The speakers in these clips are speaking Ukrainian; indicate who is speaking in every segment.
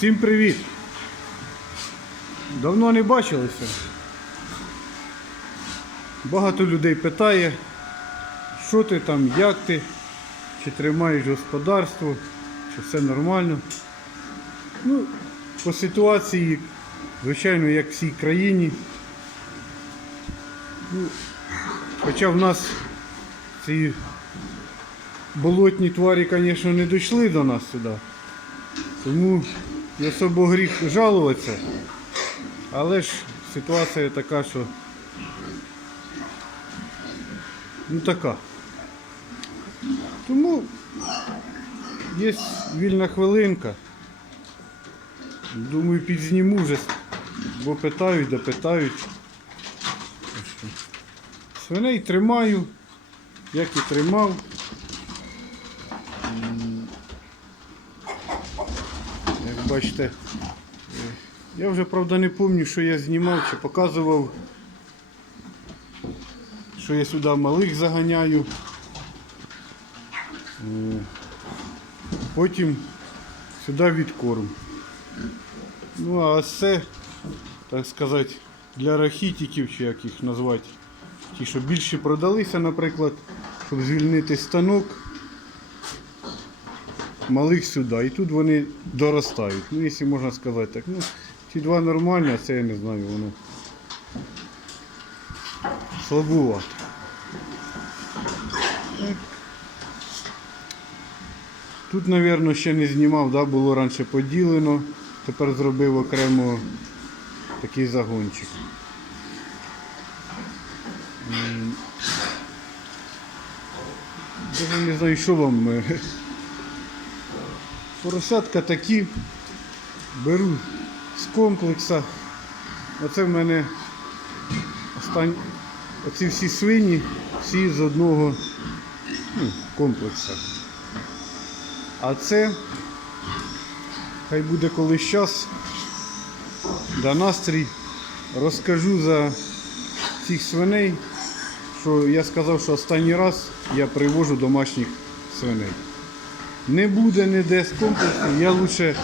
Speaker 1: Всім привіт! Давно не бачилися. Багато людей питає, що ти там, як ти, чи тримаєш господарство, чи все нормально. Ну, по ситуації, звичайно, як в всій країні. Ну, хоча в нас ці болотні тварі, звісно, не дійшли до нас сюди. Тому і особо гріх жалуватися. Але ж ситуація така, що ну така. Тому є вільна хвилинка. Думаю, підзніму вже, бо питають, да питають. Свиней тримаю, як і тримав. Бачите, я вже правда не пам'ятаю, що я знімав чи показував, що я сюди малих заганяю. Е, Потім сюди відкорм. Ну а це, так сказати, для рахітиків, чи як їх назвати, ті, що більше продалися, наприклад, щоб звільнити станок малих сюди. І тут вони доростають. Ну, якщо можна сказати так. Ну, ці два нормальні, а це я не знаю, воно слабувато. Тут, мабуть, ще не знімав, да, було раніше поділено. Тепер зробив окремо такий загончик. Даже не знаю, що вам. Поросятка такі беру з комплекса. Оце в мене остань... оці всі свині, всі з одного ну, комплексу. А це хай буде колись час, да настрій. Розкажу за цих свиней, що я сказав, що останній раз я привожу домашніх свиней. Не буде ніде з комплексу, я лучше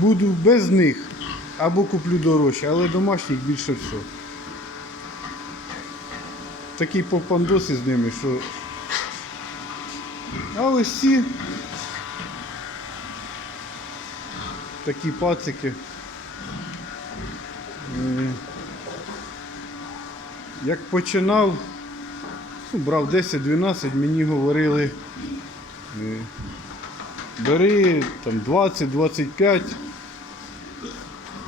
Speaker 1: буду без них або куплю дорожче, але домашніх більше всього. Такий попандос із ними, що. А ось ці такі пацики. Е, Як починав, ну, брав 10-12, мені говорили. Бери там 20-25,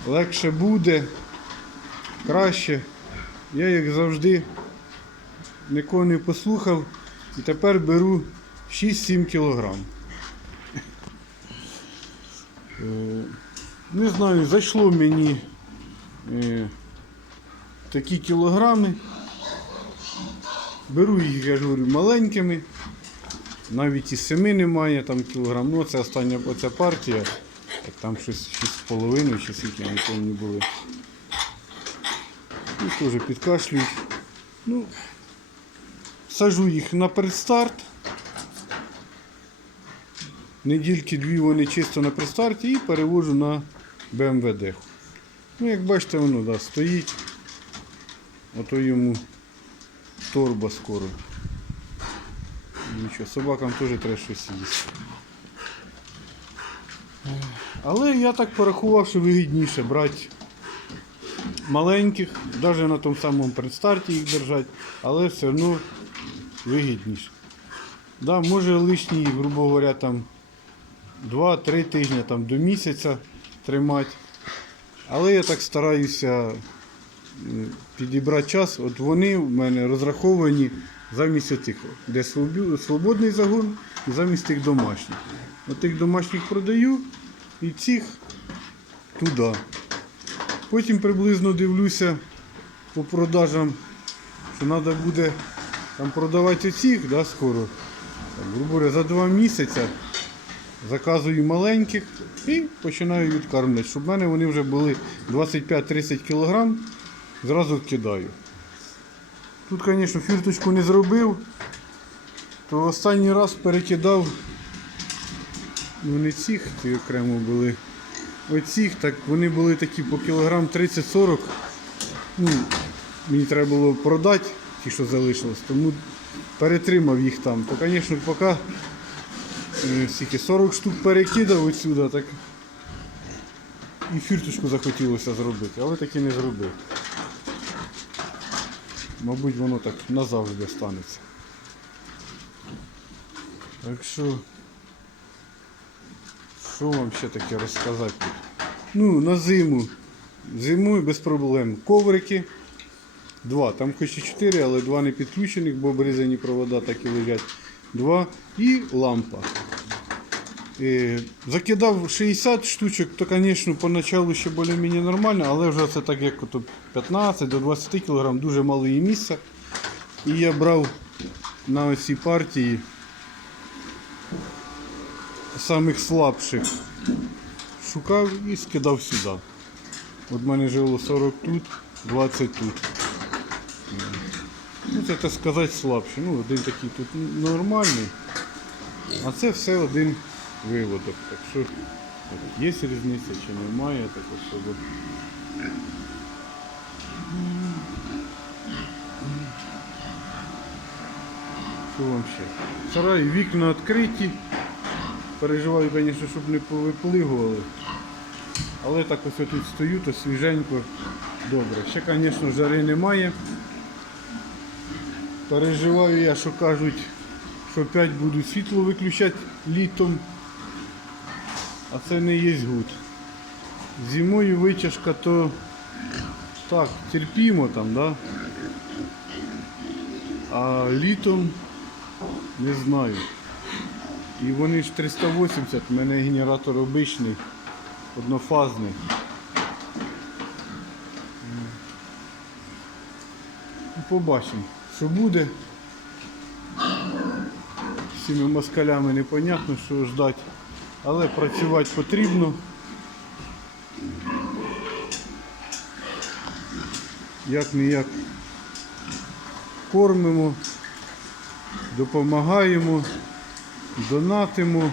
Speaker 1: легше буде, краще. Я, як завжди, нікого не послухав і тепер беру 6-7 кілограм. Е, Не знаю, зайшло мені е, такі кілограми. Беру їх, я ж говорю, маленькими. Навіть і семи немає там кілограм. Ну це остання оця партія. Там щось 6,5 чи скільки не пам'ятаю були. І теж підкашлюють. Ну, сажу їх на предстарт. Недільки дві вони чисто на предстарті і перевожу на БМВД. Ну, як бачите, воно да, стоїть. Ото йому торба скоро. Нічого, собакам теж треба щось їсти. Але я так порахував, що вигідніше брати маленьких, навіть на тому самому предстарті їх держати, але все одно вигідніше. Да, може лишні, грубо говоря, там 2-3 тижні там, до місяця тримати. Але я так стараюся підібрати час. От вони в мене розраховані замість отих, де свободний загон і замість тих домашніх. От тих домашніх продаю і цих туди. Потім приблизно дивлюся по продажам, що треба буде там продавати оцих да, скоро. Там, грубо говоря, за два місяці заказую маленьких і починаю відкармлювати, щоб в мене вони вже були 25-30 кг, зразу кидаю. Тут, звісно, фірточку не зробив, то останній раз перекидав, ну не цих, окремо були оцих, так вони були такі по кілограм 30-40. Ну, мені треба було продати ті, що залишилось, тому перетримав їх там. То, звісно, поки е, скільки, 40 штук перекидав отсюди, так і фірточку захотілося зробити, але так і не зробив. Мабуть, воно так назавжди станеться. Так що, що вам ще таке розказати тут? Ну, на зиму. Зимою без проблем. Коврики. Два. Там хоч і чотири, але два не підключених, бо обрізані провода так і лежать. Два. І лампа. Закидав 60 штучок, то, звісно, поначалу ще більш-менш нормально, але вже це так як 15 до 20 кг дуже мало є місця. І я брав на оці партії самих слабших. Шукав і скидав сюди. От в мене жило 40 тут, 20 тут. Ну, це так сказати слабше. Ну, один такий тут нормальний. А це все один виводок. Так що є різниця чи немає, так особо. Що вам ще? Сарай, вікна відкриті. Переживаю, звісно, щоб не повиплигували. Але так ось я тут стою, то свіженько. Добре. Ще, звісно, жари немає. Переживаю я, що кажуть, що опять будуть світло виключати літом. А це не є гуд. Зимою витяжка то так, терпімо там, да? А літом не знаю. І вони ж 380, в мене генератор обичний, однофазний. Ну, Побачимо, що буде. З цими москалями непонятно, що ждати. Але працювати потрібно. Як не як кормимо, допомагаємо, донатимо.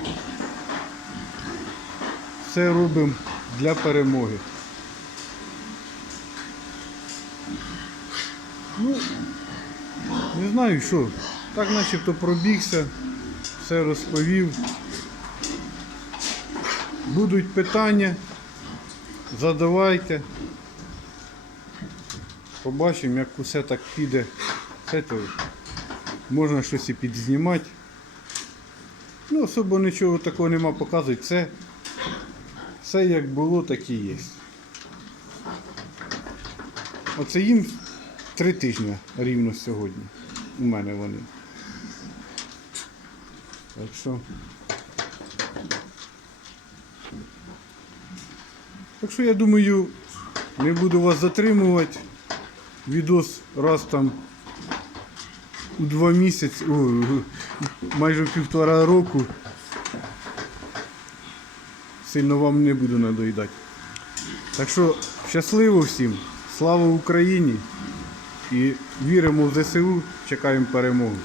Speaker 1: Все робимо для перемоги. Ну, не знаю що. Так начебто пробігся, все розповів. Будуть питання, задавайте. Побачимо, як усе так піде. Це то можна щось і підзнімати. Ну, особо нічого такого нема показувати. Це все як було, так і є. Оце їм три тижні рівно сьогодні. У мене вони. Так що. Так що я думаю, не буду вас затримувати. Відос раз там у два місяці, о, майже півтора року. Сильно вам не буду надоїдати. Так що щасливо всім, слава Україні і віримо в ЗСУ, чекаємо перемогу.